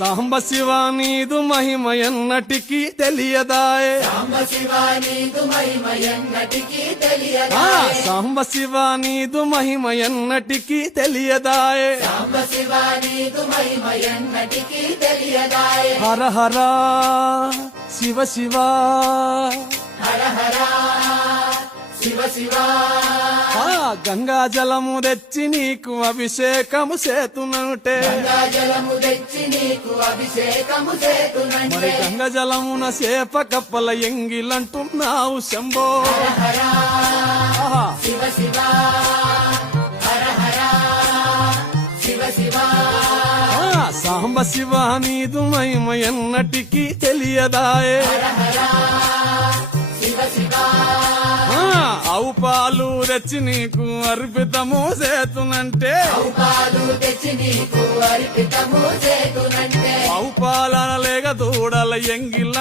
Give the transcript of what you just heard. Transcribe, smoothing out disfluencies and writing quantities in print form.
సాంబ శివ నీదు మహిమ ఎన్నటికీ తెలియదాయే సాంబ శివ నీదు మహిమ ఎన్నటికీ ఆ తెలియదాయే సాంబ శివ నీదు మహిమ ఎన్నటికీ తెలియదాయే సాంబ శివ నీదు మహిమ ఎన్నటికీ తెలియదాయే హర హర శివ శివ హర హర శివ శివ ఆ గంగా జలము తెచ్చి నీకు అభిషేకము చేతునంటే గంగాజలము తెచ్చి నీకు అభిషేకము మరి చేతునంటే గంగ జలమున సేప కప్పల ఎంగిలంటున్నావు శంభో హర ఆహా. శివ శివ హర హర శివ శివ ఆ సాంబ శివ నీదు మహిమ ఎన్నటికీ తెలియదాయే హర హర శివ శివ ఆ ఆవు పాలు తెచ్చి నీకు అర్పితము చేతునంటే పాలు తెచ్చి నీకు అర్పితము చేతునంటే ఆవు పాలన లేక దూడల ఎంగిల్ల